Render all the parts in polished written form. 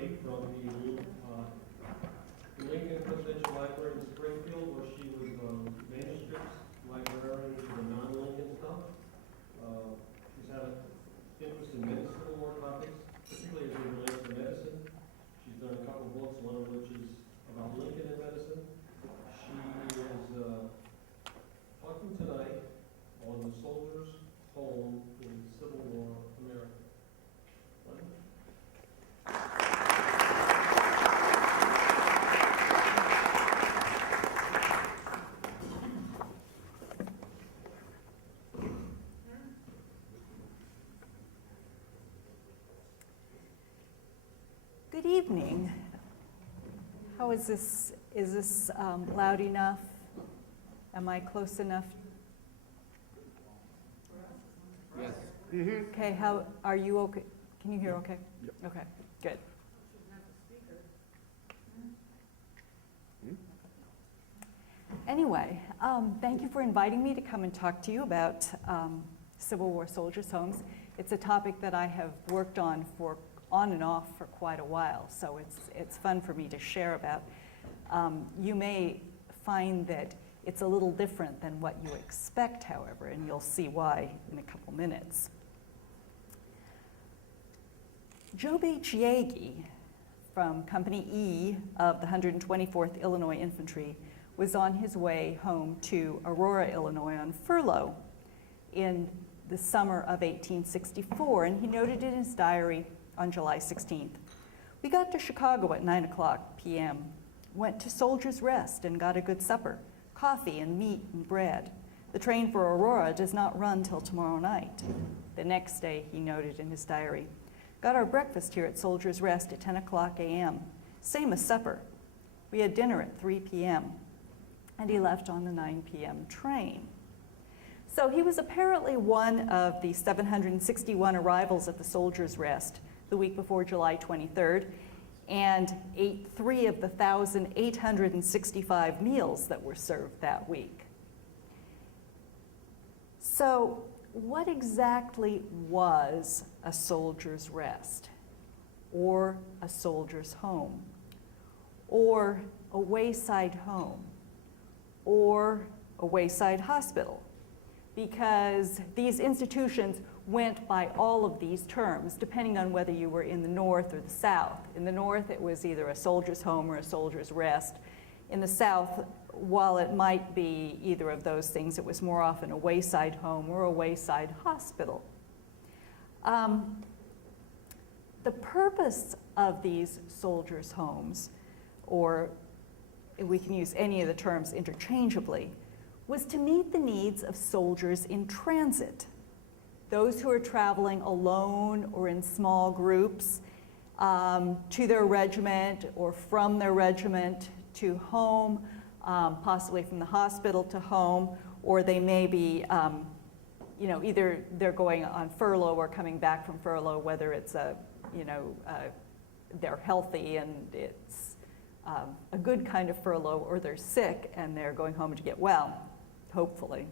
Brady from the Lincoln Presidential Library in Springfield, where she was manuscripts librarian for the non-Lincoln stuff. She's had an interest in medicinal more topics, particularly as it relates to medicine. She's done a couple of books, one of which is about Lincoln and medicine. She is talking tonight on the soldier's home in Civil War America. Good evening. How is this? Is this loud enough? Am I close enough? Yes. Okay, how are you okay? Can you hear okay? Yep. Okay, good. Anyway, thank you for inviting me to come and talk to you about Civil War soldiers' homes. It's a topic that I have worked on and off for quite a while, so it's fun for me to share about. You may find that it's a little different than what you expect, however, and you'll see why in a couple minutes. Joe H. Yagi from Company E of the 124th Illinois Infantry was on his way home to Aurora, Illinois on furlough in the summer of 1864, and he noted in his diary on July 16th, "We got to Chicago at 9:00 p.m., went to Soldier's Rest and got a good supper, coffee and meat and bread. The train for Aurora does not run till tomorrow night." The next day, he noted in his diary, "Got our breakfast here at Soldier's Rest at 10:00 a.m., same as supper. We had dinner at 3 p.m., and he left on the 9 p.m. train." So he was apparently one of the 761 arrivals at the Soldier's Rest the week before July 23rd, and ate 3 of the 1,865 meals that were served that week. So what exactly was a soldier's rest, or a soldier's home, or a wayside home, or a wayside hospital? Because these institutions went by all of these terms, depending on whether you were in the North or the South. In the North, it was either a soldier's home or a soldier's rest. In the South, while it might be either of those things, it was more often a wayside home or a wayside hospital. The purpose of these soldiers' homes, or we can use any of the terms interchangeably, was to meet the needs of soldiers in transit, those who are traveling alone or in small groups to their regiment or from their regiment to home, possibly from the hospital to home, or they may be, either they're going on furlough or coming back from furlough, whether it's they're healthy and it's a good kind of furlough, or they're sick and they're going home to get well, hopefully.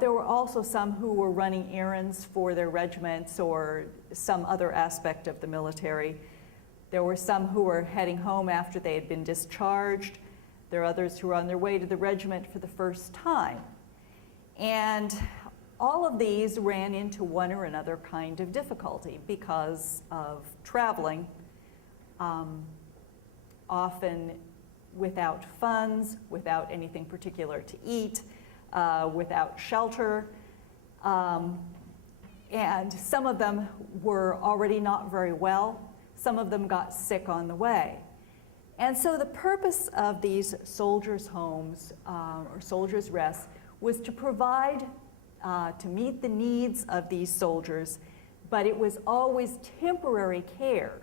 There were also some who were running errands for their regiments or some other aspect of the military. There were some who were heading home after they had been discharged. There are others who were on their way to the regiment for the first time. And all of these ran into one or another kind of difficulty because of traveling, often without funds, without anything particular to eat, without shelter, and some of them were already not very well. Some of them got sick on the way. And so the purpose of these soldiers' homes or soldiers' rests was to provide, to meet the needs of these soldiers, but it was always temporary care.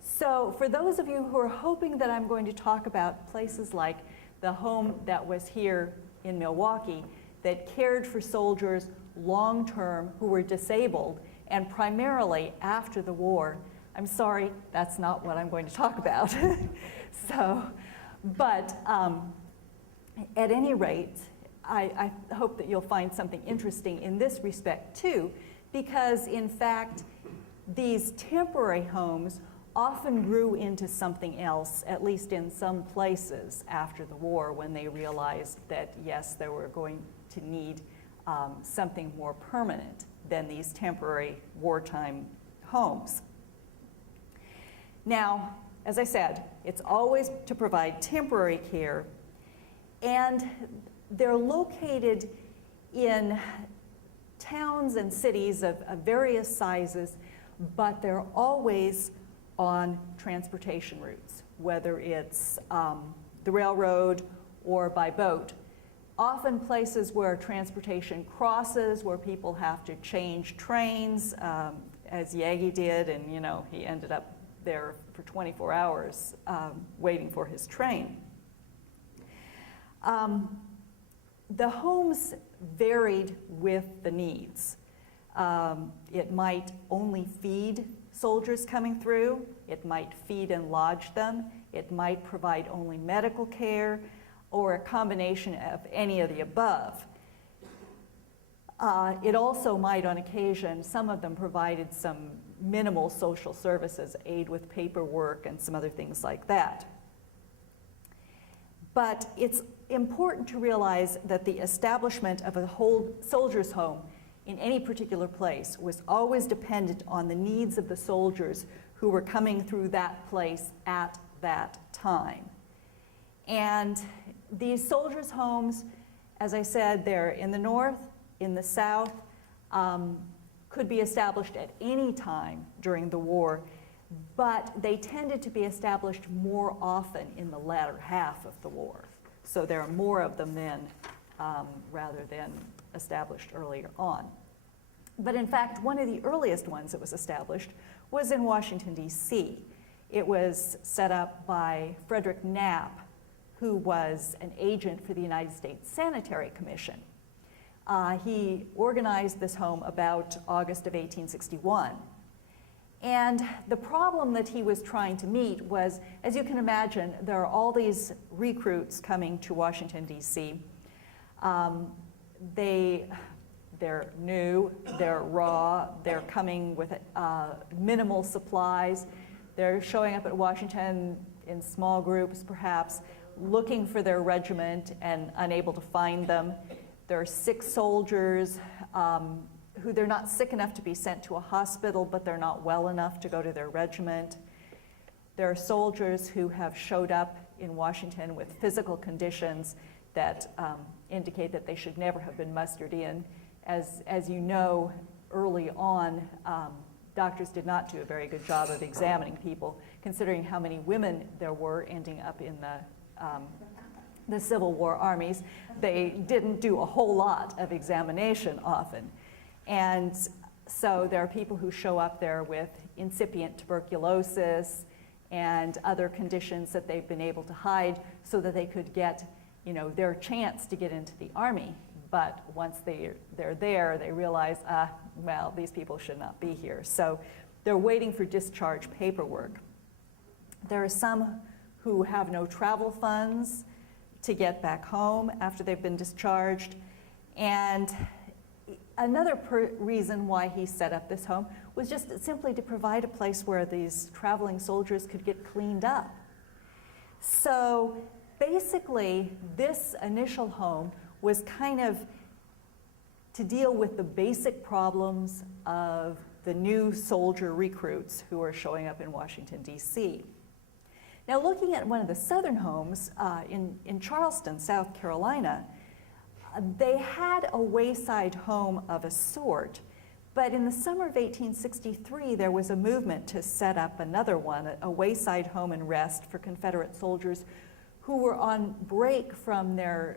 So for those of you who are hoping that I'm going to talk about places like the home that was here in Milwaukee that cared for soldiers long-term who were disabled and primarily after the war, I'm sorry, that's not what I'm going to talk about. But at any rate, I hope that you'll find something interesting in this respect too, because in fact, these temporary homes often grew into something else, at least in some places after the war, when they realized that, yes, they were going to need something more permanent than these temporary wartime homes. Now, as I said, it's always to provide temporary care, and they're located in towns and cities of various sizes, but they're always on transportation routes, whether it's the railroad or by boat. Often places where transportation crosses, where people have to change trains, as Yagi did, and he ended up there for 24 hours waiting for his train. The homes varied with the needs. It might only feed soldiers coming through. It might feed and lodge them. It might provide only medical care, or a combination of any of the above. It also might, on occasion, some of them provided some minimal social services, aid with paperwork and some other things like that. But it's important to realize that the establishment of a whole soldier's home in any particular place was always dependent on the needs of the soldiers who were coming through that place at that time. And these soldiers' homes, as I said, they're in the north, in the south, could be established at any time during the war, but they tended to be established more often in the latter half of the war. So there are more of them then, rather than established earlier on. But in fact, one of the earliest ones that was established was in Washington, D.C. It was set up by Frederick Knapp, who was an agent for the United States Sanitary Commission. He organized this home about August of 1861. And the problem that he was trying to meet was, as you can imagine, there are all these recruits coming to Washington, D.C. They're new, they're raw, they're coming with minimal supplies. They're showing up at Washington in small groups, perhaps, looking for their regiment and unable to find them. There are sick soldiers who they're not sick enough to be sent to a hospital, but they're not well enough to go to their regiment. There are soldiers who have showed up in Washington with physical conditions that indicate that they should never have been mustered in. As you know, early on, doctors did not do a very good job of examining people, considering how many women there were ending up in the Civil War armies. They didn't do a whole lot of examination often. And so there are people who show up there with incipient tuberculosis and other conditions that they've been able to hide so that they could get, their chance to get into the army. But once they're there, they realize, well, these people should not be here. So they're waiting for discharge paperwork. There are some who have no travel funds to get back home after they've been discharged. And another reason why he set up this home was just simply to provide a place where these traveling soldiers could get cleaned up. So basically, this initial home was kind of to deal with the basic problems of the new soldier recruits who are showing up in Washington, D.C. Now, looking at one of the southern homes in Charleston, South Carolina, they had a wayside home of a sort, but in the summer of 1863, there was a movement to set up another one, a wayside home and rest for Confederate soldiers who were on break from their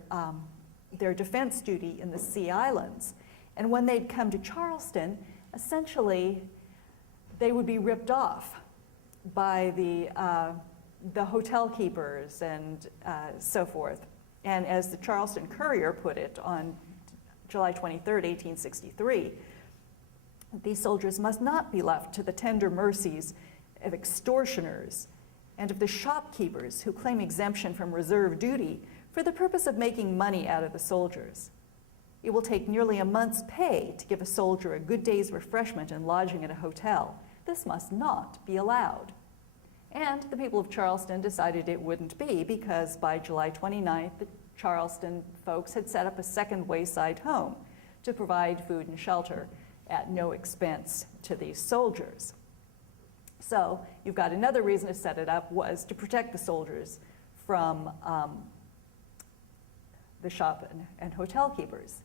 defense duty in the Sea Islands. And when they'd come to Charleston, essentially, they would be ripped off by the hotel keepers and so forth. And as the Charleston Courier put it on July 23rd, 1863, these soldiers must not be left to the tender mercies of extortioners and of the shopkeepers who claim exemption from reserve duty for the purpose of making money out of the soldiers. It will take nearly a month's pay to give a soldier a good day's refreshment and lodging at a hotel, This must not be allowed. And the people of Charleston decided it wouldn't be, because by July 29th, the Charleston folks had set up a second wayside home to provide food and shelter at no expense to these soldiers. So you've got another reason to set it up, was to protect the soldiers from the shop and hotel keepers.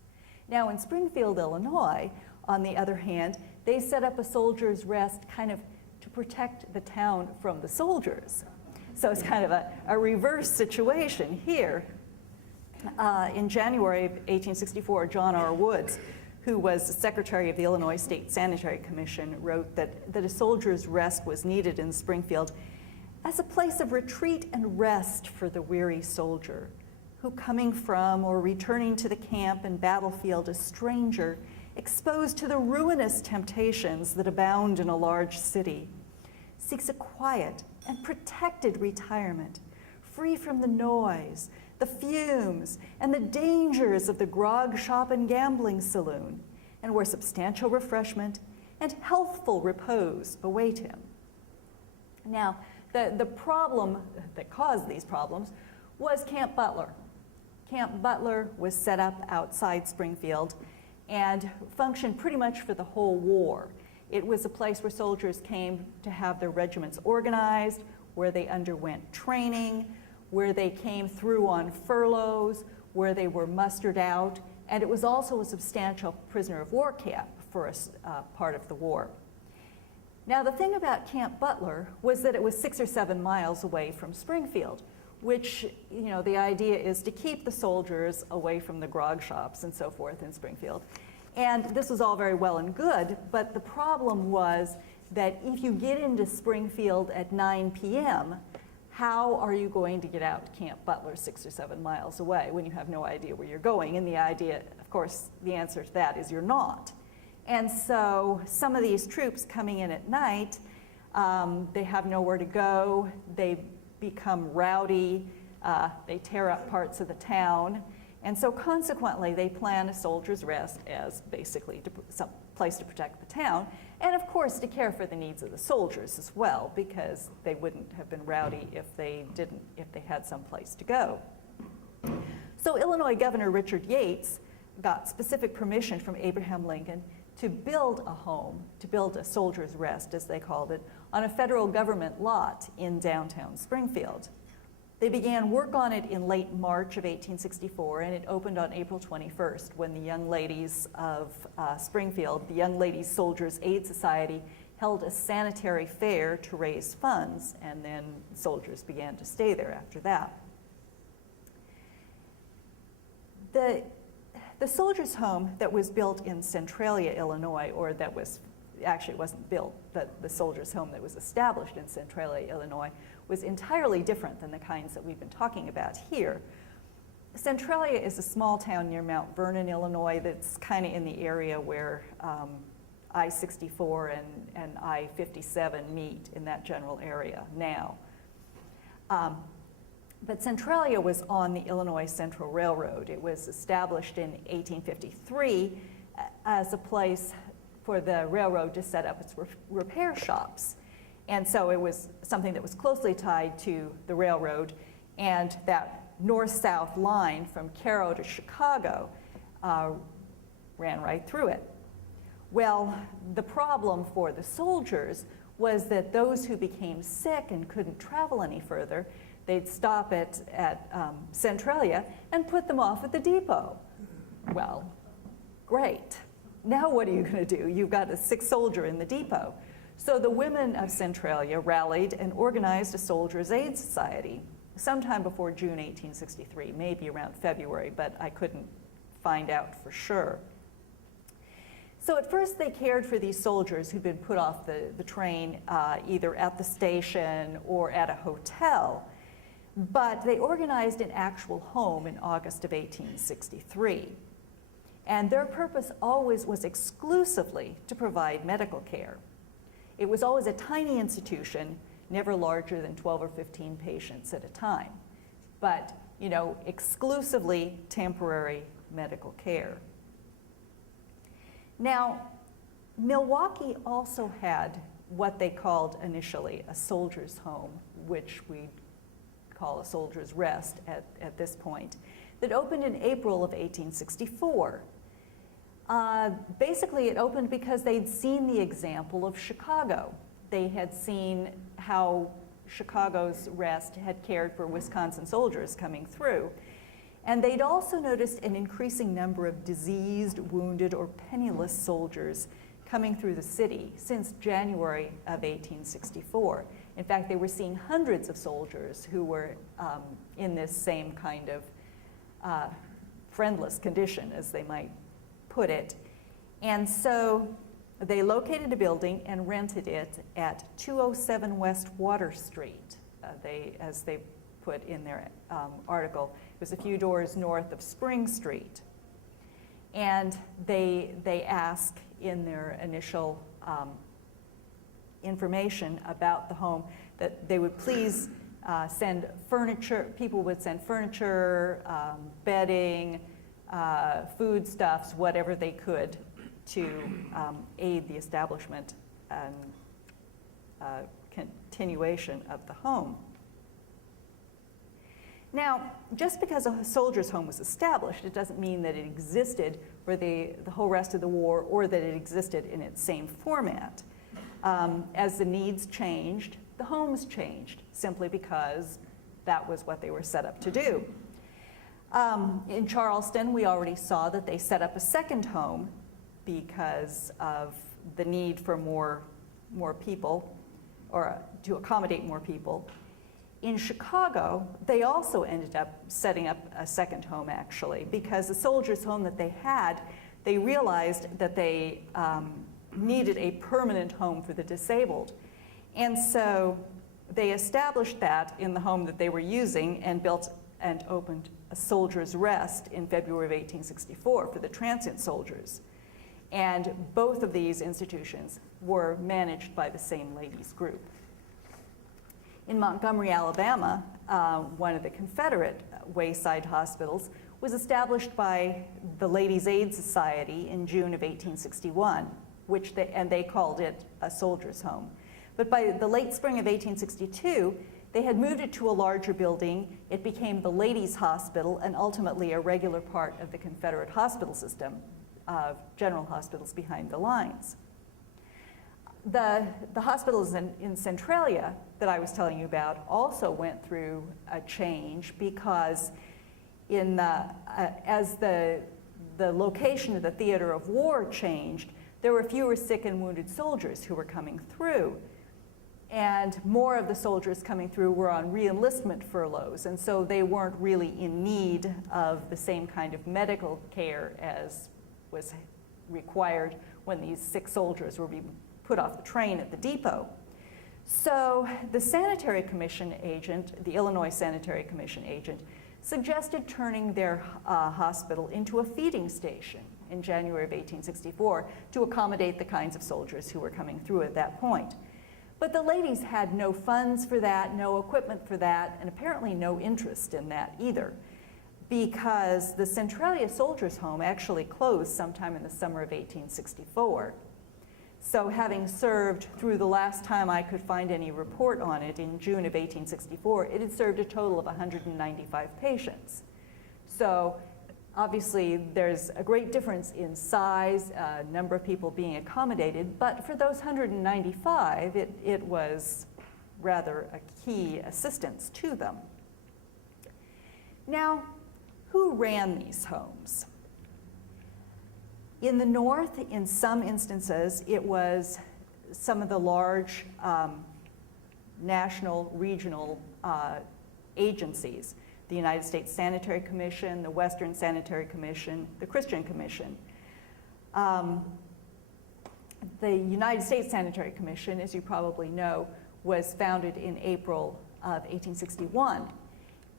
Now in Springfield, Illinois, on the other hand, they set up a soldier's rest kind of to protect the town from the soldiers. So it's kind of a reverse situation here. In January of 1864, John R. Woods, who was the secretary of the Illinois State Sanitary Commission, wrote that a soldier's rest was needed in Springfield as a place of retreat and rest for the weary soldier, who, coming from or returning to the camp and battlefield a stranger, exposed to the ruinous temptations that abound in a large city, seeks a quiet and protected retirement, free from the noise, the fumes, and the dangers of the grog shop and gambling saloon, and where substantial refreshment and healthful repose await him. Now, the problem that caused these problems was Camp Butler. Camp Butler was set up outside Springfield and functioned pretty much for the whole war. It was a place where soldiers came to have their regiments organized, where they underwent training, where they came through on furloughs, where they were mustered out, and it was also a substantial prisoner of war camp for a part of the war. Now, the thing about Camp Butler was that it was 6 or 7 miles away from Springfield, which, you know, the idea is to keep the soldiers away from the grog shops and so forth in Springfield. And this was all very well and good, but the problem was that if you get into Springfield at 9 p.m., how are you going to get out to Camp Butler 6 or 7 miles away when you have no idea where you're going? And the idea, of course, the answer to that is you're not. And so some of these troops coming in at night, they have nowhere to go, they become rowdy, they tear up parts of the town, and so consequently they plan a soldier's rest as basically some place to protect the town, and of course to care for the needs of the soldiers as well, because they wouldn't have been rowdy if they had some place to go. So Illinois Governor Richard Yates got specific permission from Abraham Lincoln to build a home, to build a soldier's rest, as they called it, on a federal government lot in downtown Springfield. They began work on it in late March of 1864, and it opened on April 21st, when the Young Ladies of Springfield, the Young Ladies Soldiers Aid Society, held a sanitary fair to raise funds, and then soldiers began to stay there after that. The soldiers' home that was built in Centralia, Illinois, or that was, actually it wasn't built, but the soldiers' home that was established in Centralia, Illinois, was entirely different than the kinds that we've been talking about here. Centralia is a small town near Mount Vernon, Illinois, that's kind of in the area where I-64 and I-57 meet, in that general area now. But Centralia was on the Illinois Central Railroad. It was established in 1853 as a place for the railroad to set up its repair shops. And so it was something that was closely tied to the railroad, and that north-south line from Cairo to Chicago ran right through it. Well, the problem for the soldiers was that those who became sick and couldn't travel any further, they'd stop at Centralia and put them off at the depot. Well, great. Now what are you going to do? You've got a sick soldier in the depot. So the women of Centralia rallied and organized a Soldiers' Aid Society sometime before June 1863, maybe around February, but I couldn't find out for sure. So at first they cared for these soldiers who'd been put off the train either at the station or at a hotel, but they organized an actual home in August of 1863. And their purpose always was exclusively to provide medical care. It was always a tiny institution, never larger than 12 or 15 patients at a time, but, you know, exclusively temporary medical care. Now, Milwaukee also had what they called initially a soldier's home, which we call a soldier's rest at this point, that opened in April of 1864. Basically, it opened because they'd seen the example of Chicago. They had seen how Chicago's rest had cared for Wisconsin soldiers coming through. And they'd also noticed an increasing number of diseased, wounded, or penniless soldiers coming through the city since January of 1864. In fact, they were seeing hundreds of soldiers who were in this same kind of friendless condition, as they might put it. And so they located a building and rented it at 207 West Water Street. As they put in their article, it was a few doors north of Spring Street. And they ask in their initial information about the home that they would please send furniture, people would send furniture, bedding, foodstuffs, whatever they could to aid the establishment and continuation of the home. Now, just because a soldier's home was established, it doesn't mean that it existed for the whole rest of the war or that it existed in its same format. As the needs changed, the homes changed, simply because that was what they were set up to do. In Charleston, we already saw that they set up a second home because of the need for more people, or to accommodate more people. In Chicago, they also ended up setting up a second home, actually, because the soldiers' home that they had, they realized that they needed a permanent home for the disabled. And so they established that in the home that they were using and built and opened a soldier's rest in February of 1864 for the transient soldiers. And both of these institutions were managed by the same ladies' group. In Montgomery, Alabama, one of the Confederate wayside hospitals was established by the Ladies' Aid Society in June of 1861, and they called it a soldier's home. But by the late spring of 1862, they had moved it to a larger building. It became the Ladies' Hospital and ultimately a regular part of the Confederate hospital system of general hospitals behind the lines. The hospitals in Centralia that I was telling you about also went through a change because as the location of the theater of war changed, there were fewer sick and wounded soldiers who were coming through. And more of the soldiers coming through were on re-enlistment furloughs, and so they weren't really in need of the same kind of medical care as was required when these sick soldiers were being put off the train at the depot. So the sanitary commission agent, the Illinois Sanitary Commission agent, suggested turning their hospital into a feeding station in January of 1864 to accommodate the kinds of soldiers who were coming through at that point. But the ladies had no funds for that, no equipment for that, and apparently no interest in that either, because the Centralia Soldiers' Home actually closed sometime in the summer of 1864. So having served through the last time I could find any report on it in June of 1864, it had served a total of 195 patients. So obviously there's a great difference in size, number of people being accommodated, but for those 195, it was rather a key assistance to them. Now, who ran these homes? In the North, in some instances, it was some of the large national, regional agencies, the United States Sanitary Commission, the Western Sanitary Commission, the Christian Commission. The United States Sanitary Commission, as you probably know, was founded in April of 1861.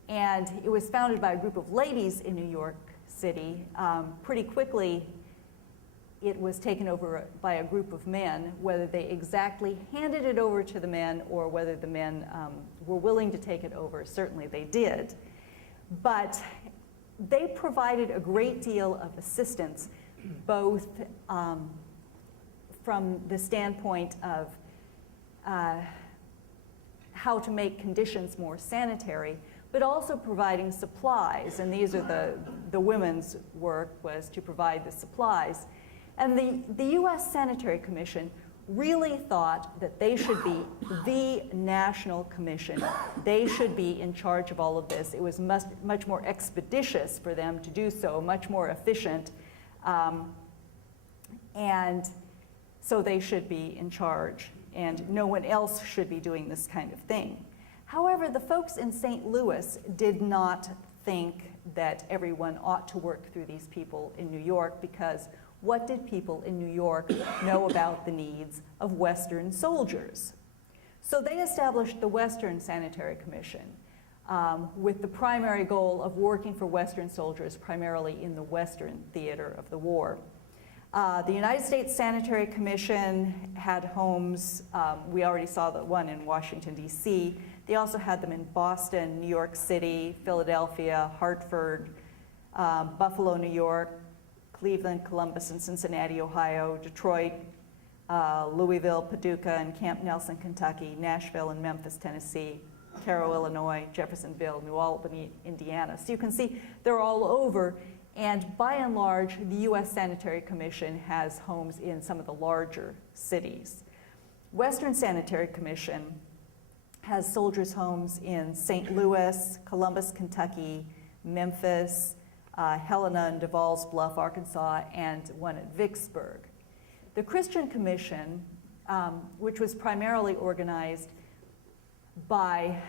And it was founded by a group of ladies in New York City. Pretty quickly, it was taken over by a group of men. Whether they exactly handed it over to the men or whether the men were willing to take it over, certainly they did. But they provided a great deal of assistance, both from the standpoint of how to make conditions more sanitary, but also providing supplies. And these are the women's work, was to provide the supplies. And the US Sanitary Commission really thought that they should be the national commission. They should be in charge of all of this. It was much more expeditious for them to do so, much more efficient. And so they should be in charge, and no one else should be doing this kind of thing. However, the folks in St. Louis did not think that everyone ought to work through these people in New York, because what did people in New York know about the needs of Western soldiers? So they established the Western Sanitary Commission with the primary goal of working for Western soldiers, primarily in the Western theater of the war. The United States Sanitary Commission had homes, we already saw the one in Washington, D.C. They also had them in Boston, New York City, Philadelphia, Hartford, Buffalo, New York, Cleveland, Columbus, and Cincinnati, Ohio, Detroit, Louisville, Paducah, and Camp Nelson, Kentucky, Nashville and Memphis, Tennessee, Cairo, Illinois, Jeffersonville, New Albany, Indiana. So you can see they're all over. And by and large, the US Sanitary Commission has homes in some of the larger cities. Western Sanitary Commission has soldiers' homes in St. Louis, Columbus, Kentucky, Memphis, Helena and Devils Bluff, Arkansas, and one at Vicksburg. The Christian Commission, which was primarily organized by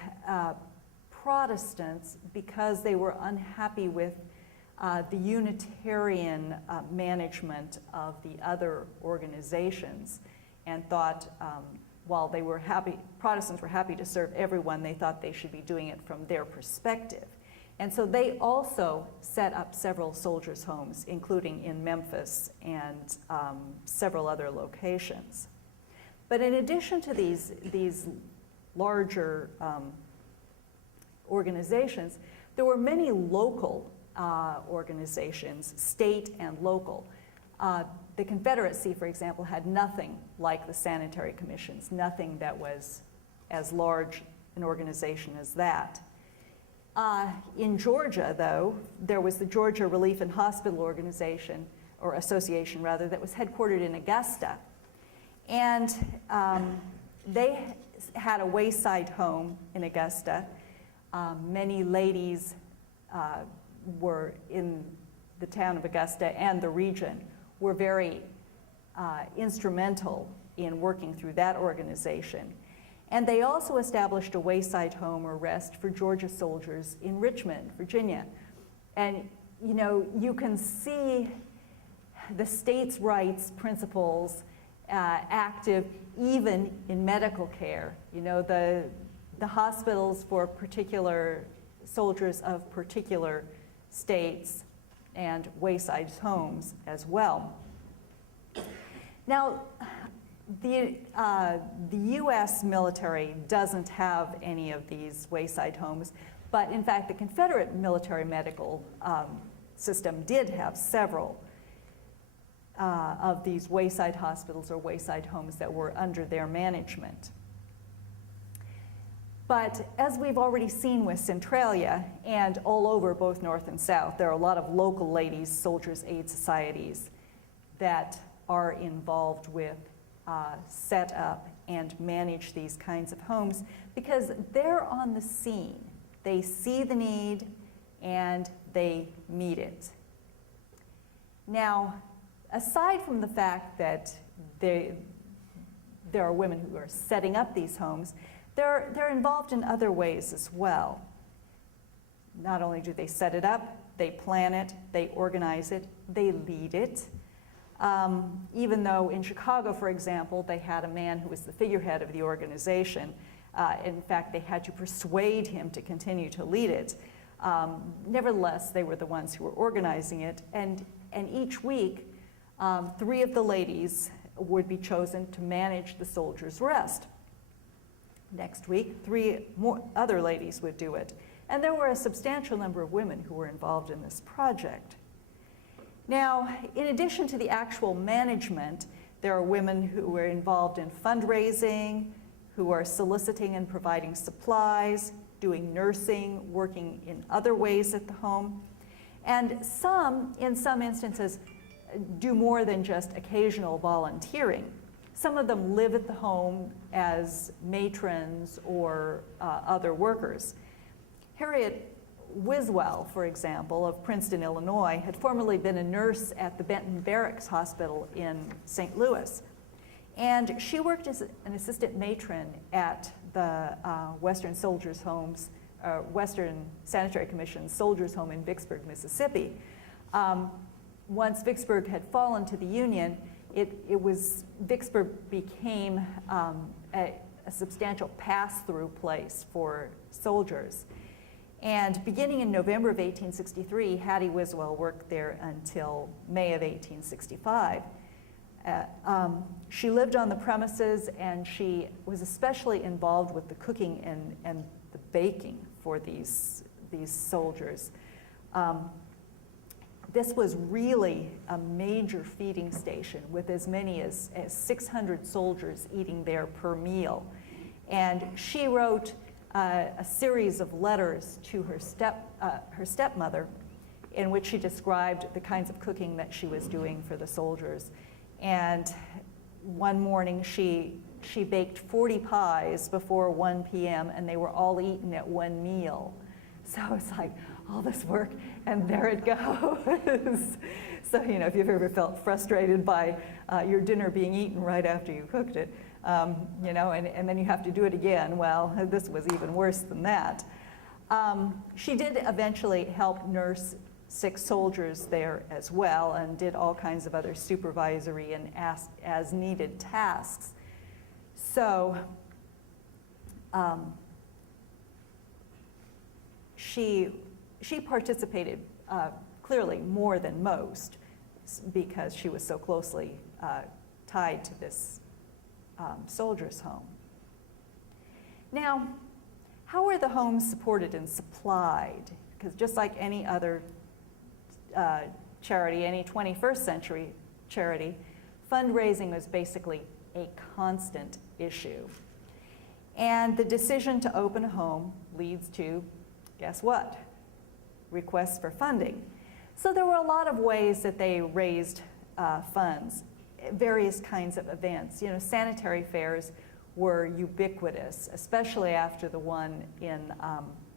Protestants because they were unhappy with the Unitarian management of the other organizations, and thought while they were happy, Protestants were happy to serve everyone, they thought they should be doing it from their perspective. And so they also set up several soldiers' homes, including in Memphis and several other locations. But in addition to these larger organizations, there were many local organizations, state and local. The Confederacy, for example, had nothing like the sanitary commissions, nothing that was as large an organization as that. In Georgia, though, there was the Georgia Relief and Hospital Organization, or Association rather, that was headquartered in Augusta. And they had a wayside home in Augusta. Many ladies were in the town of Augusta and the region were very instrumental in working through that organization. And they also established a wayside home or rest for Georgia soldiers in Richmond, Virginia. And you know, you can see the states' rights principles active even in medical care. You know, the hospitals for particular soldiers of particular states and wayside homes as well. Now, the US military doesn't have any of these wayside homes, but in fact the Confederate military medical system did have several of these wayside hospitals or wayside homes that were under their management. But as we've already seen with Centralia and all over both North and South, there are a lot of local ladies' soldiers' aid societies that are involved with set up and manage these kinds of homes because they're on the scene. They see the need and they meet it. Now, aside from the fact that there are women who are setting up these homes, they're involved in other ways as well. Not only do they set it up, they plan it, they organize it, they lead it. Even though in Chicago, for example, they had a man who was the figurehead of the organization. In fact, they had to persuade him to continue to lead it. Nevertheless, they were the ones who were organizing it. And each week, 3 of the ladies would be chosen to manage the soldiers' rest. Next week, 3 more other ladies would do it. And there were a substantial number of women who were involved in this project. Now, in addition to the actual management, there are women who were involved in fundraising, who are soliciting and providing supplies, doing nursing, working in other ways at the home. And some, in some instances, do more than just occasional volunteering. Some of them live at the home as matrons or other workers. Harriet Wiswell, for example, of Princeton, Illinois, had formerly been a nurse at the Benton Barracks Hospital in St. Louis. And she worked as an assistant matron at the Western Soldiers' Homes, Western Sanitary Commission Soldiers' Home in Vicksburg, Mississippi. Once Vicksburg had fallen to the Union, Vicksburg became a substantial pass-through place for soldiers. And beginning in November of 1863, Hattie Wiswell worked there until May of 1865. She lived on the premises, and she was especially involved with the cooking and the baking for these soldiers. This was really a major feeding station with as many as 600 soldiers eating there per meal. And she wrote a series of letters to her stepmother in which she described the kinds of cooking that she was doing for the soldiers. And one morning she baked 40 pies before 1 p.m. and they were all eaten at one meal. So it's like all this work and there it goes. So, you know, if you've ever felt frustrated by your dinner being eaten right after you cooked it, you know, and then you have to do it again, well, this was even worse than that. She did eventually help nurse sick soldiers there as well and did all kinds of other supervisory and as needed tasks. So she participated clearly more than most because she was so closely tied to this soldiers' home. Now, how are the homes supported and supplied? Because just like any other charity, any 21st century charity, fundraising was basically a constant issue. And the decision to open a home leads to, guess what? Requests for funding. So there were a lot of ways that they raised funds, various kinds of events. You know, sanitary fairs were ubiquitous, especially after the one in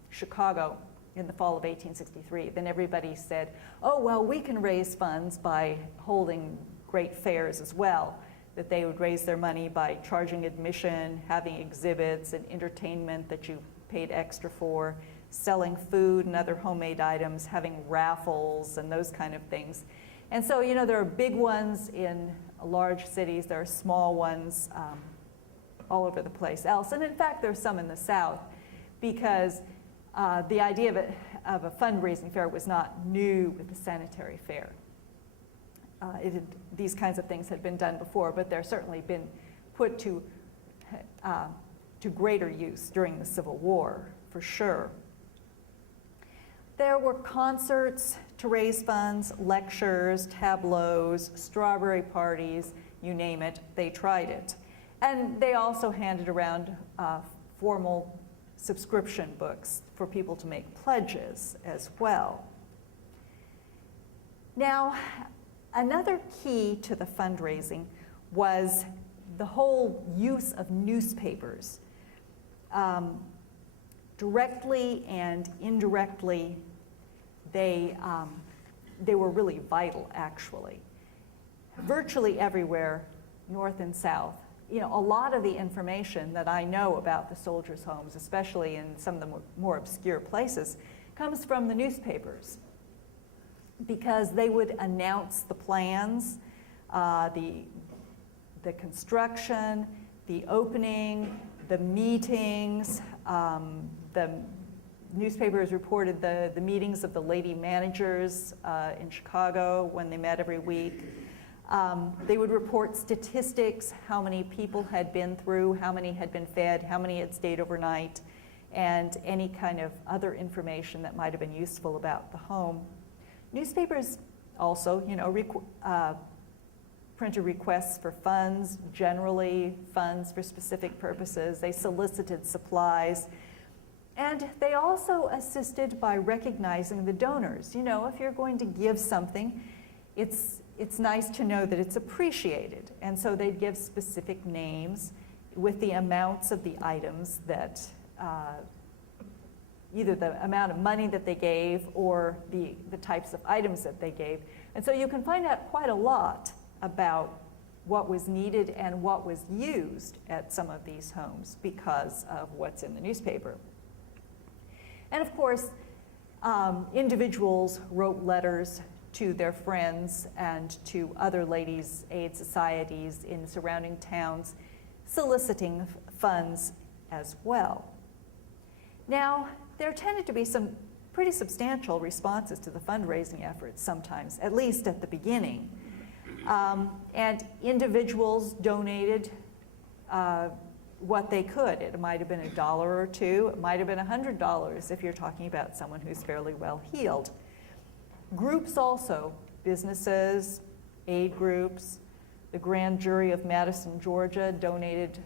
Chicago in the fall of 1863. Then everybody said, oh, well, we can raise funds by holding great fairs as well, that they would raise their money by charging admission, having exhibits and entertainment that you paid extra for, selling food and other homemade items, having raffles and those kind of things. And so, you know, there are big ones in large cities, there are small ones all over the place else. And in fact, there's some in the South because the idea of a fundraising fair was not new with the sanitary fair. These kinds of things had been done before, but they're certainly been put to greater use during the Civil War, for sure. There were concerts to raise funds, lectures, tableaus, strawberry parties, you name it, they tried it. And they also handed around formal subscription books for people to make pledges as well. Now, another key to the fundraising was the whole use of newspapers. Directly and indirectly, they were really vital, actually. Virtually everywhere, north and south, you know, a lot of the information that I know about the soldiers' homes, especially in some of the more obscure places, comes from the newspapers because they would announce the plans, the construction, the opening, the meetings. The newspapers reported the meetings of the lady managers in Chicago when they met every week. They would report statistics, how many people had been through, how many had been fed, how many had stayed overnight, and any kind of other information that might have been useful about the home. Newspapers also, you know, printed requests for funds, generally funds for specific purposes. They solicited supplies. And they also assisted by recognizing the donors. You know, if you're going to give something, it's nice to know that it's appreciated. And so they'd give specific names with the amounts of the items that, either the amount of money that they gave or the types of items that they gave. And so you can find out quite a lot about what was needed and what was used at some of these homes because of what's in the newspaper. And of course, individuals wrote letters to their friends and to other ladies' aid societies in surrounding towns, soliciting funds as well. Now, there tended to be some pretty substantial responses to the fundraising efforts sometimes, at least at the beginning. And individuals donated what they could. It might have been $1 or $2, it might have been $100 if you're talking about someone who's fairly well heeled. Groups also, businesses, aid groups, the grand jury of Madison, Georgia donated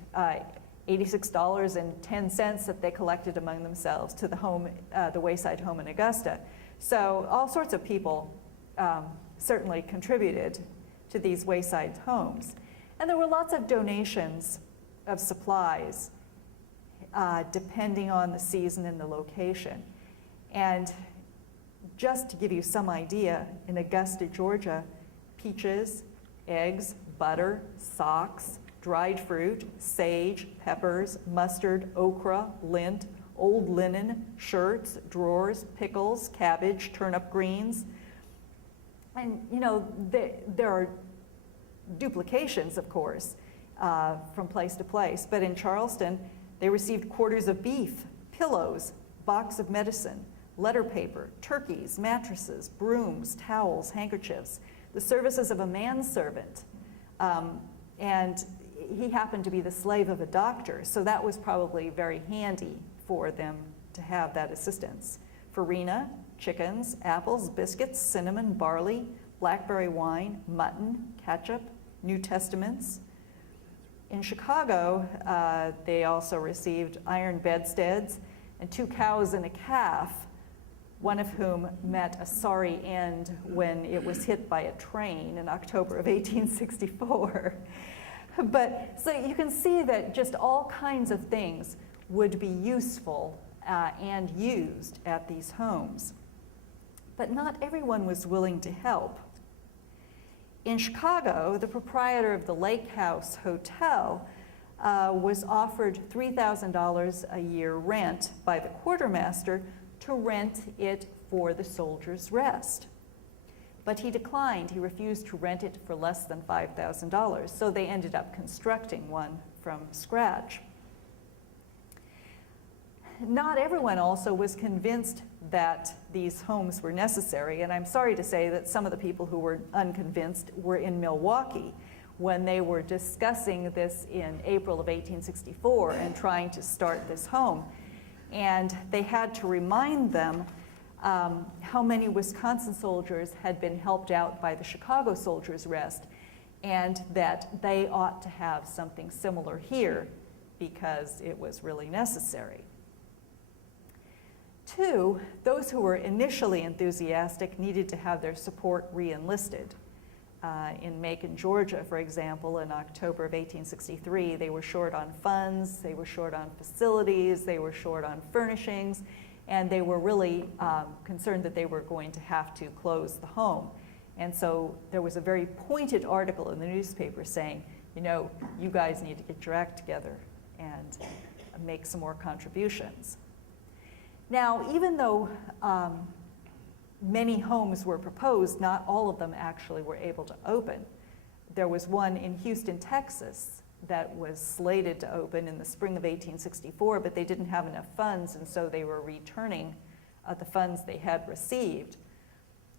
$86.10 that they collected among themselves to the Wayside Home in Augusta. So all sorts of people certainly contributed to these Wayside homes. And there were lots of donations of supplies depending on the season and the location. And just to give you some idea, in Augusta, Georgia, peaches, eggs, butter, socks, dried fruit, sage, peppers, mustard, okra, lint, old linen, shirts, drawers, pickles, cabbage, turnip greens. And you know, there are duplications, of course, from place to place. But in Charleston, they received quarters of beef, pillows, box of medicine, letter paper, turkeys, mattresses, brooms, towels, handkerchiefs, the services of a manservant. And he happened to be the slave of a doctor, so that was probably very handy for them to have that assistance. Farina, chickens, apples, biscuits, cinnamon, barley, blackberry wine, mutton, ketchup, New Testaments. In Chicago, they also received iron bedsteads and 2 cows and a calf, one of whom met a sorry end when it was hit by a train in October of 1864. But so you can see that just all kinds of things would be useful and used at these homes. But not everyone was willing to help. In Chicago, the proprietor of the Lake House Hotel was offered $3,000 a year rent by the quartermaster to rent it for the Soldiers' Rest. But he declined. He refused to rent it for less than $5,000, so they ended up constructing one from scratch. Not everyone also was convinced that these homes were necessary, and I'm sorry to say that some of the people who were unconvinced were in Milwaukee when they were discussing this in April of 1864 and trying to start this home. And they had to remind them how many Wisconsin soldiers had been helped out by the Chicago Soldiers' Rest, and that they ought to have something similar here because it was really necessary. 2, those who were initially enthusiastic needed to have their support re-enlisted. In Macon, Georgia, for example, in October of 1863, they were short on funds, they were short on facilities, they were short on furnishings, and they were really concerned that they were going to have to close the home. And so there was a very pointed article in the newspaper saying, you know, you guys need to get your act together and make some more contributions. Now, even though many homes were proposed, not all of them actually were able to open. There was one in Houston, Texas that was slated to open in the spring of 1864, but they didn't have enough funds, and so they were returning the funds they had received.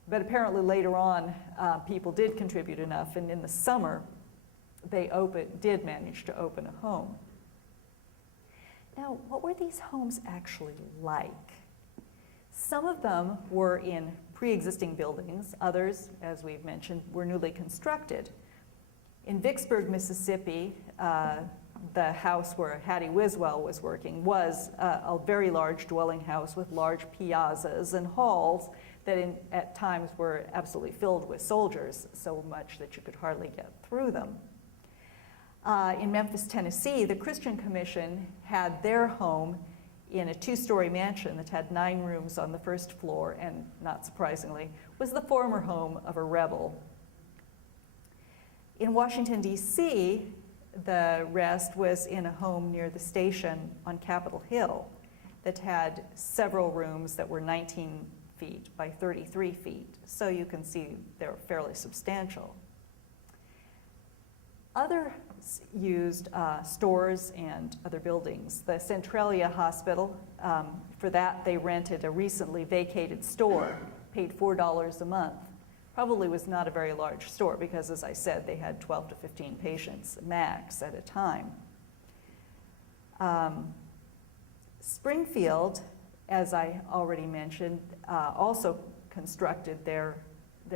But apparently later on, people did contribute enough, and in the summer, they did manage to open a home. Now, what were these homes actually like? Some of them were in pre-existing buildings. Others, as we've mentioned, were newly constructed. In Vicksburg, Mississippi, the house where Hattie Wiswell was working was a very large dwelling house with large piazzas and halls that at times were absolutely filled with soldiers, so much that you could hardly get through them. In Memphis, Tennessee, the Christian Commission had their home in a 2-story mansion that had 9 rooms on the first floor, and not surprisingly, was the former home of a rebel. In Washington, D.C., the rest was in a home near the station on Capitol Hill that had several rooms that were 19 feet by 33 feet. So you can see they're fairly substantial. Others used stores and other buildings. The Centralia Hospital, for that they rented a recently vacated store, paid $4 a month. Probably was not a very large store because, as I said, they had 12 to 15 patients max at a time. Springfield, as I already mentioned, also constructed their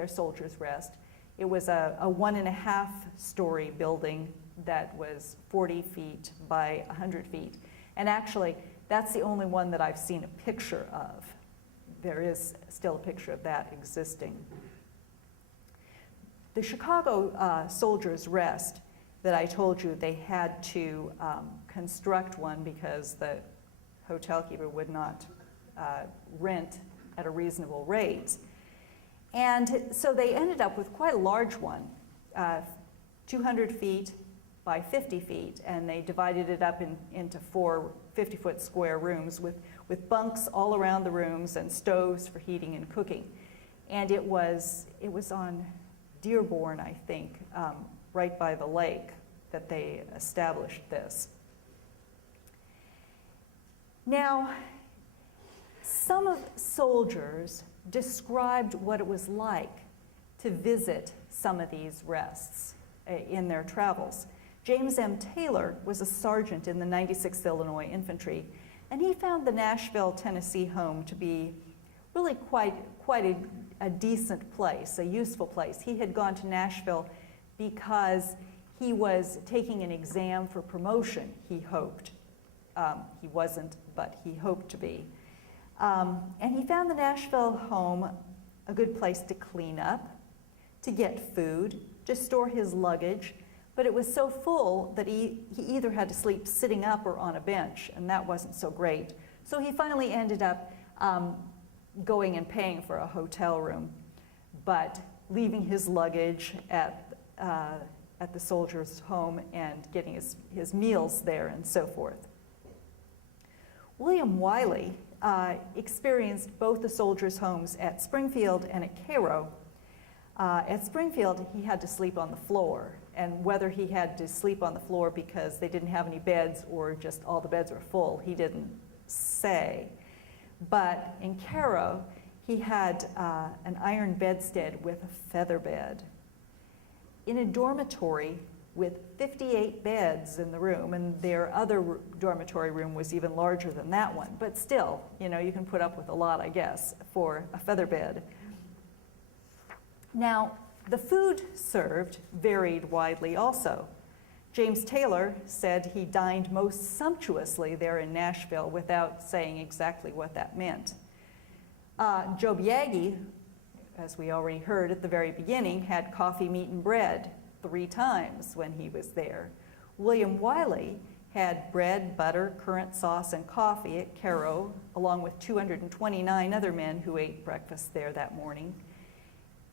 Soldiers' Rest. It was a 1.5-story building that was 40 feet by 100 feet. And actually, that's the only one that I've seen a picture of. There is still a picture of that existing. The Chicago Soldiers' Rest that I told you they had to construct one because the hotel keeper would not rent at a reasonable rate. And so they ended up with quite a large one, 200 feet by 50 feet, and they divided it up into 4 50-foot square rooms with bunks all around the rooms and stoves for heating and cooking. And it was on Dearborn, I think, right by the lake that they established this. Now, some of the soldiers described what it was like to visit some of these rests in their travels. James M. Taylor was a sergeant in the 96th Illinois Infantry, and he found the Nashville, Tennessee home to be really quite a decent place, a useful place. He had gone to Nashville because he was taking an exam for promotion, he hoped. He wasn't, but he hoped to be. And he found the Nashville home a good place to clean up, to get food, to store his luggage, but it was so full that he either had to sleep sitting up or on a bench, and that wasn't so great. So he finally ended up going and paying for a hotel room, but leaving his luggage at the soldier's home and getting his meals there and so forth. William Wiley experienced both the soldiers' homes at Springfield and at Cairo. At Springfield, he had to sleep on the floor, and whether he had to sleep on the floor because they didn't have any beds or just all the beds were full, he didn't say. But in Cairo, he had an iron bedstead with a feather bed. In a dormitory with 58 beds in the room, and their other dormitory room was even larger than that one, but still, you know, you can put up with a lot, I guess, for a feather bed. Now, the food served varied widely also. James Taylor said he dined most sumptuously there in Nashville without saying exactly what that meant. Joe Biaggi, as we already heard at the very beginning, had coffee, meat, and bread 3 times when he was there. William Wiley had bread, butter, currant sauce, and coffee at Cairo, along with 229 other men who ate breakfast there that morning.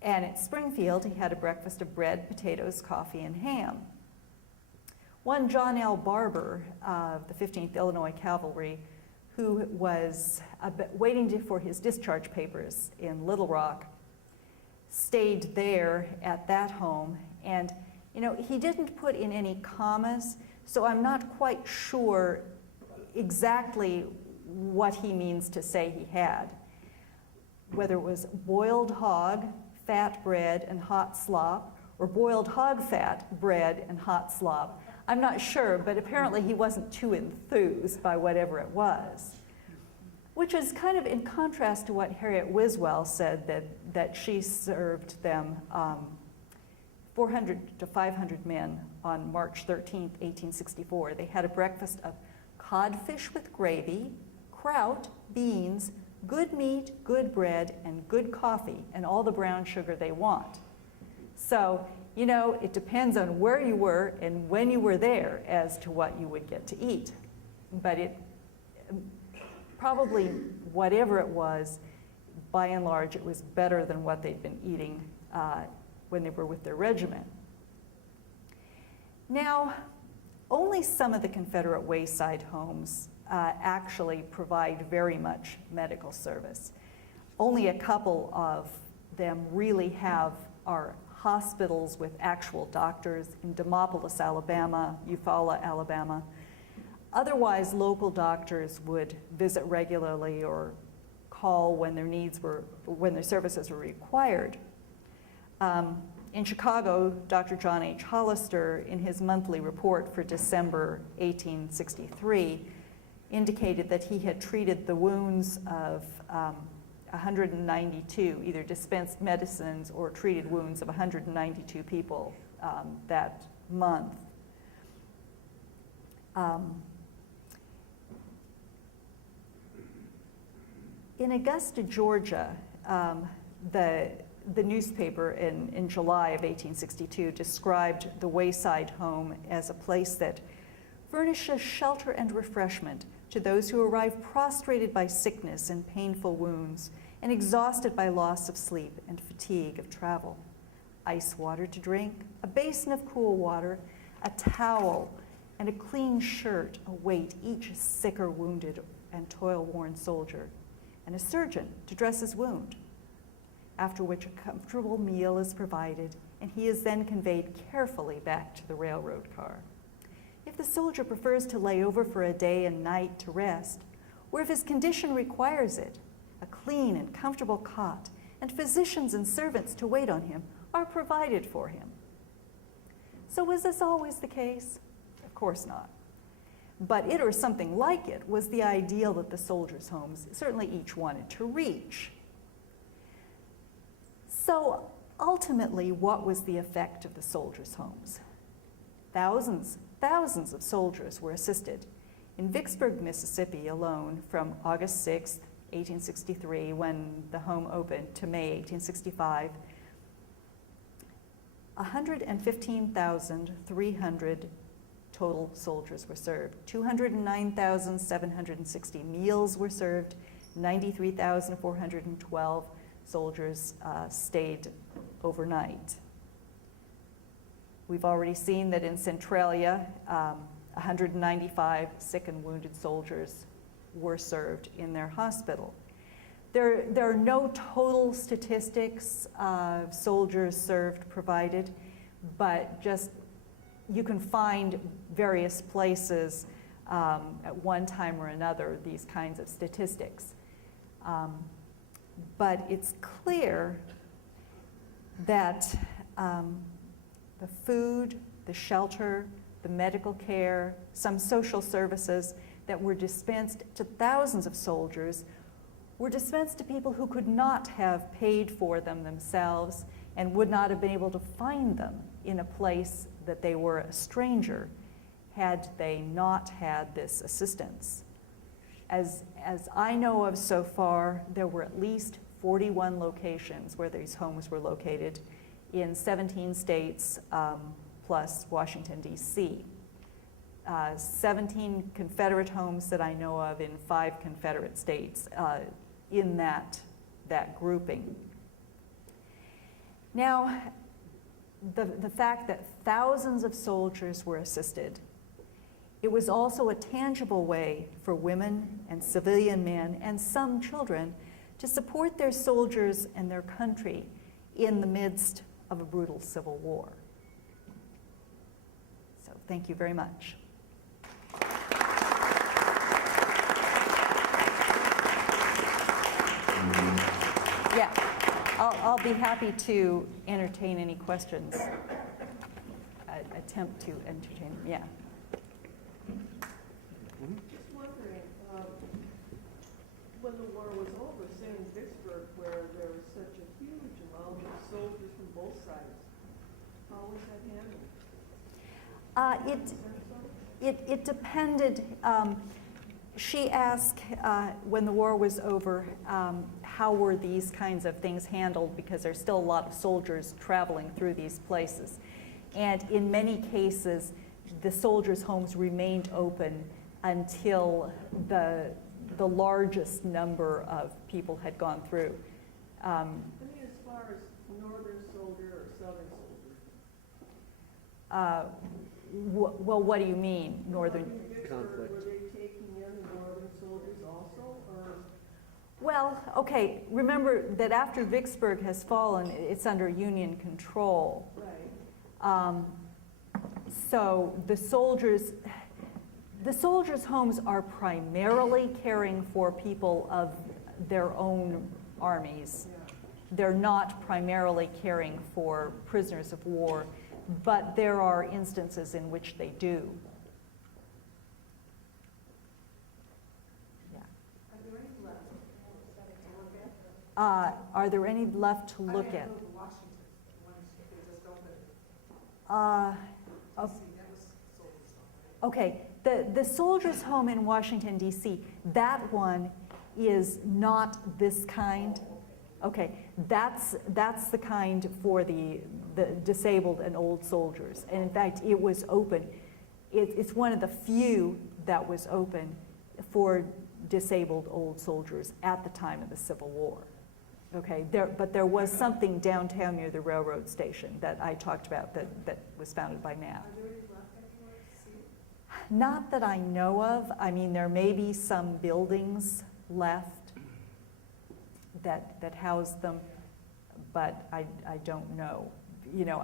And at Springfield, he had a breakfast of bread, potatoes, coffee, and ham. One John L. Barber of the 15th Illinois Cavalry, who was waiting for his discharge papers in Little Rock, stayed there at that home. And, you know, he didn't put in any commas, so I'm not quite sure exactly what he means to say he had. Whether it was boiled hog, fat bread, and hot slop, or boiled hog fat, bread, and hot slop. I'm not sure, but apparently he wasn't too enthused by whatever it was. Which is kind of in contrast to what Harriet Wiswell said, that she served them 400 to 500 men on March 13th, 1864. They had a breakfast of codfish with gravy, kraut, beans, good meat, good bread, and good coffee, and all the brown sugar they want. So, you know, it depends on where you were and when you were there as to what you would get to eat. But it probably, whatever it was, by and large, it was better than what they'd been eating when they were with their regiment. Now, only some of the Confederate wayside homes actually provide very much medical service. Only a couple of them really are hospitals with actual doctors in Demopolis, Alabama, Eufaula, Alabama. Otherwise, local doctors would visit regularly or call when their services were required. In Chicago, Dr. John H. Hollister, in his monthly report for December 1863, indicated that he had treated the wounds of 192, either dispensed medicines or treated wounds of 192 people that month. In Augusta, Georgia, the newspaper in July of 1862 described the wayside home as a place that furnishes shelter and refreshment to those who arrive prostrated by sickness and painful wounds and exhausted by loss of sleep and fatigue of travel. Ice water to drink, a basin of cool water, a towel, and a clean shirt await each sick or wounded and toil-worn soldier, and a surgeon to dress his wound, after which a comfortable meal is provided, and he is then conveyed carefully back to the railroad car. If the soldier prefers to lay over for a day and night to rest, or if his condition requires it, a clean and comfortable cot and physicians and servants to wait on him are provided for him. So was this always the case? Of course not. But it, or something like it, was the ideal that the soldiers' homes certainly each wanted to reach. So ultimately, what was the effect of the soldiers' homes? Thousands of soldiers were assisted. In Vicksburg, Mississippi alone, from August 6, 1863, when the home opened, to May 1865, 115,300 total soldiers were served. 209,760 meals were served. 93,412 soldiers stayed overnight. We've already seen that in Centralia, 195 sick and wounded soldiers were served in their hospital. There are no total statistics of soldiers served provided, but just you can find various places at one time or another these kinds of statistics. But it's clear that the food, the shelter, the medical care, some social services that were dispensed to thousands of soldiers were dispensed to people who could not have paid for them themselves and would not have been able to find them in a place that they were a stranger had they not had this assistance. As I know of so far, there were at least 41 locations where these homes were located in 17 states plus Washington, D.C. 17 Confederate homes that I know of in 5 Confederate states in that grouping. Now, the fact that thousands of soldiers were assisted, it was also a tangible way for women and civilian men and some children to support their soldiers and their country in the midst of a brutal civil war. So thank you very much. Yeah, I'll be happy to entertain any questions. Attempt to entertain them, yeah. Just wondering, when the war was over, say in Vicksburg, where there was such a huge amount of soldiers from both sides, how how was that handled? It depended. She asked when the war was over, how were these kinds of things handled, because there's still a lot of soldiers traveling through these places. And in many cases, the soldiers' homes remained open until the largest number of people had gone through. I mean, as far as northern soldier or southern soldier? Well, what do you mean, northern? Conflict. Were they taking in the northern soldiers also, or? Well, okay, remember that after Vicksburg has fallen, it's under Union control. Right. So the soldiers' homes are primarily caring for people of their own armies. Yeah. They're not primarily caring for prisoners of war, but there are instances in which they do. Yeah. Are there any left to look at? Okay, the soldiers' home in Washington, D.C., that one is not this kind. Okay, that's the kind for the disabled and old soldiers. And in fact, it was open. It's one of the few that was open for disabled old soldiers at the time of the Civil War. Okay, but there was something downtown near the railroad station that I talked about that was founded by Matt. Not that I know of. I mean, there may be some buildings left that house them, but I don't know. You know,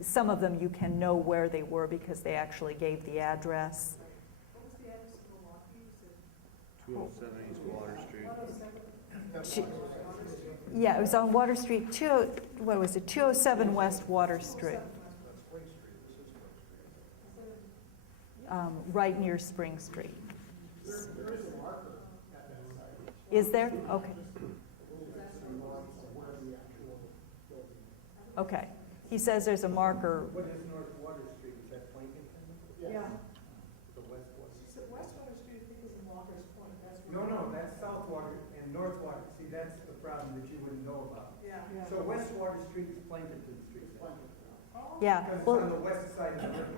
some of them you can know where they were because they actually gave the address. What was the address of Milwaukee? 207 East Water Street. Yeah, it was on Water Street, 207 West Water Street. Right near Spring Street. Is there? Okay. Okay. He says there's a marker. What is North Water Street? Is that Plankinton? Yeah. The West Water? West Water Street, I think, is in Walker's Point. That's No, that's South Water and North Water. See, that's the problem that you wouldn't know about. Yeah. So West Water Street is Plankinton Street. Yeah. Because it's Well, on the west side of the river.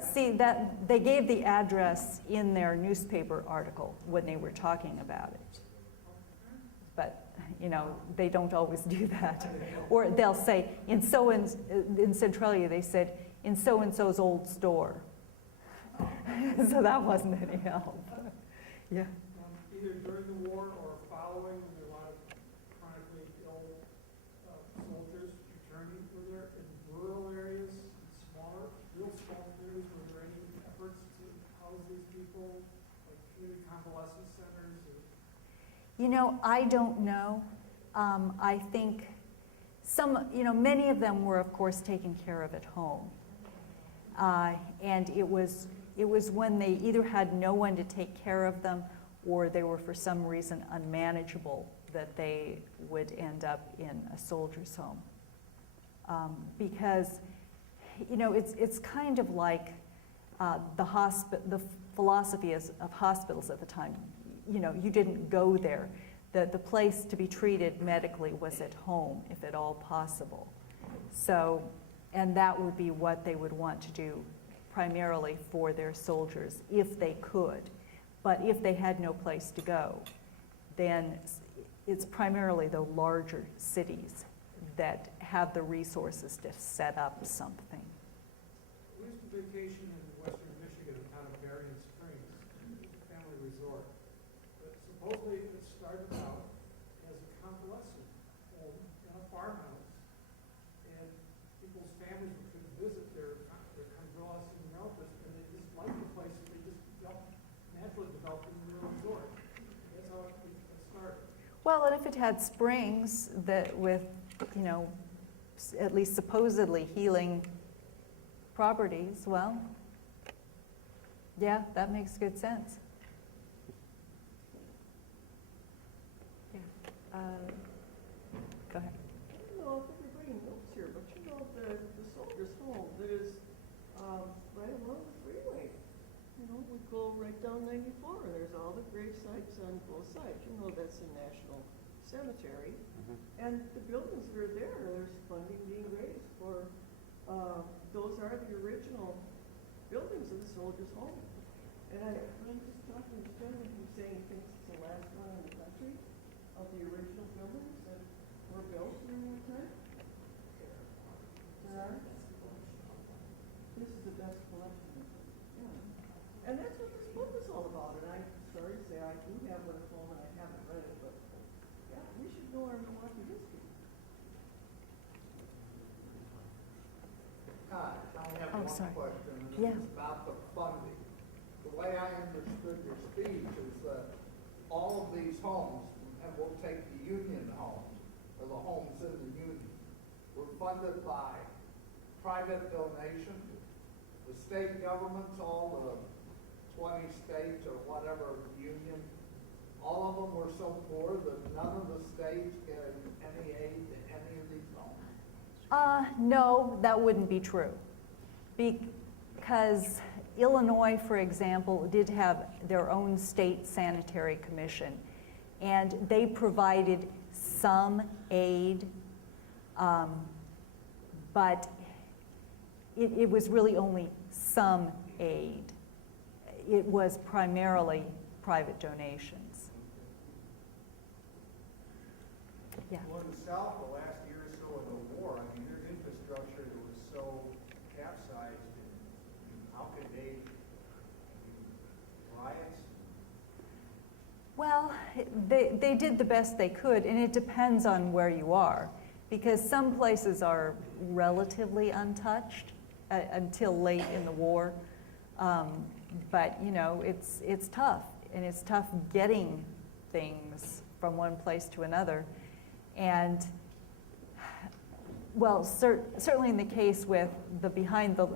see, that they gave the address in their newspaper article when they were talking about it. But, you know, they don't always do that. Or they'll say, in Centralia, they said, in so-and-so's old store. So that wasn't any help. Yeah. Either during the war or following, when there were a lot of chronically ill soldiers returning. Were there in rural areas, smaller, real small areas, were there any efforts to house these people, like community convalescent centers? Or? You know, I don't know. I think many of them were, of course, taken care of at home. And it was when they either had no one to take care of them or they were for some reason unmanageable that they would end up in a soldier's home. Because, you know, it's kind of like the philosophy of hospitals at the time. You know, you didn't go there. The place to be treated medically was at home, if at all possible. So, and that would be what they would want to do primarily for their soldiers, if they could. But if they had no place to go, then it's primarily the larger cities that have the resources to set up something. We used to vacation in western Michigan, out of Berrien Springs, family resort. But supposedly it started out as a convalescent home in a farmhouse. And people's families could visit their convalescent relatives, and they just liked the place, and they just naturally developed into a resort. That's how it started. Well, and if it had springs that with, you know, at least supposedly healing properties, well, yeah, that makes good sense. Yeah. Go ahead. I don't know if everybody knows here, but you know, the 94, and there's all the grave sites on both sides. You know that's a national cemetery. And the buildings that are there, there's funding being raised for, those are the original buildings of the soldiers' home. And I'm just talking to this gentleman who's saying he thinks it's the last one in the country of the original buildings that were built during that time. There are? This is the best collection, yeah. And that's what this book is all about, and I'm sorry to say I do have one at home and I haven't read it, but yeah, we should know our Milwaukee history. Hi, I have Oh, one sorry. question, and Yeah. it's about the funding. The way I understood your speech is that all of these homes, and we'll take the union homes, or the homes in the union, were funded by private donation. The state governments, all the 20 states or whatever union, all of them were so poor that none of the states gave any aid to any of these homes. No, that wouldn't be true. Because Illinois, for example, did have their own state sanitary commission, and they provided some aid, but it was really only some aid. It was primarily private donations. Yeah. Well, in the South, the last year or so of the war, I mean, there's infrastructure that was so capsized, and how could they, riots? Well, they did the best they could, and it depends on where you are, because some places are relatively untouched until late in the war. But you know, it's tough, and it's tough getting things from one place to another. And well, certainly in the case with the behind the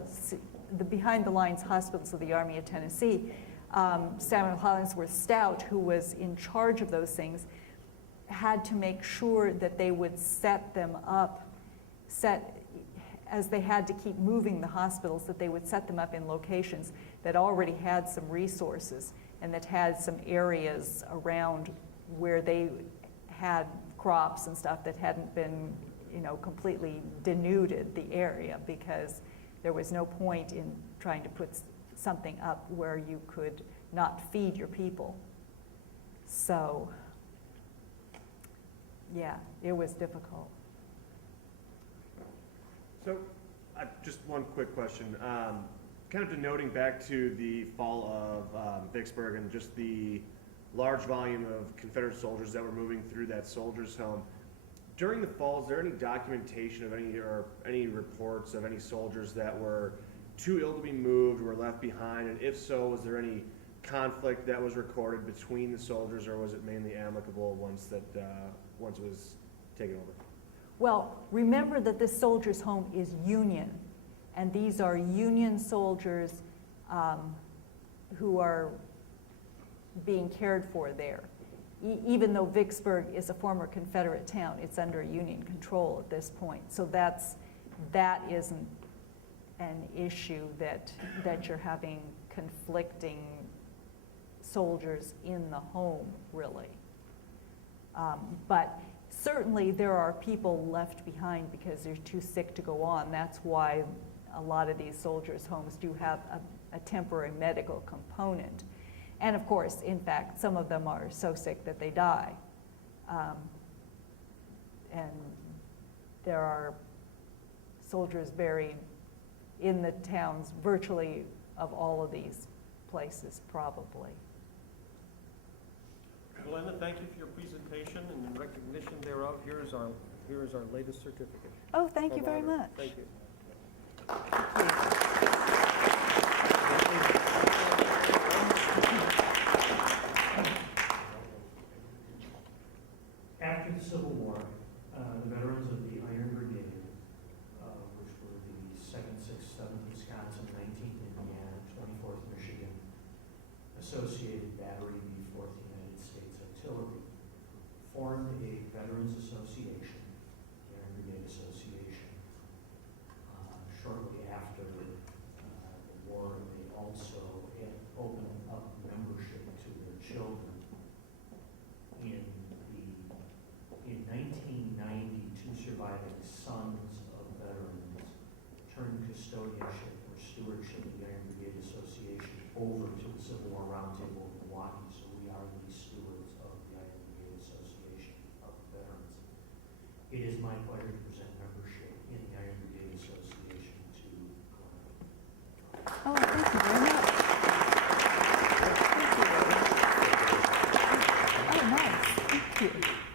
lines hospitals of the Army of Tennessee, Samuel Hollingsworth Stout, who was in charge of those things, had to make sure that they would set them up, as they had to keep moving the hospitals, that they would set them up in locations that already had some resources and that had some areas around where they had crops and stuff that hadn't been, you know, completely denuded the area, because there was no point in trying to put something up where you could not feed your people. So, yeah, it was difficult. So, just one quick question. Kind of denoting back to the fall of Vicksburg and just the large volume of Confederate soldiers that were moving through that soldiers' home. During the fall, is there any documentation of any reports of any soldiers that were too ill to be moved, were left behind? And if so, was there any conflict that was recorded between the soldiers, or was it mainly amicable once it was taken over? Well, remember that this soldiers' home is Union, and these are Union soldiers who are being cared for there. Even though Vicksburg is a former Confederate town, it's under Union control at this point. So that isn't an issue that you're having conflicting soldiers in the home, really. But certainly there are people left behind because they're too sick to go on. That's why a lot of these soldiers' homes do have a temporary medical component. And of course, in fact, some of them are so sick that they die. And there are soldiers buried in the towns virtually of all of these places, probably. Glenda, thank you for your presentation, and in recognition thereof, here is our latest certificate. Oh, thank you of very honor. much. Thank you. After the Civil War, the veterans of the Iron Brigade, which were the 2nd, 6th, 7th Wisconsin, 19th Indiana, 24th Michigan, Associated Battery B, 4th United States Artillery, formed a Veterans Association, the Iron Brigade Association. Shortly after the war, they also opened up membership my pleasure to present membership in the Iron Brigade Association to Glenn. Oh, thank you very much. Thank you. Oh, nice. Thank you.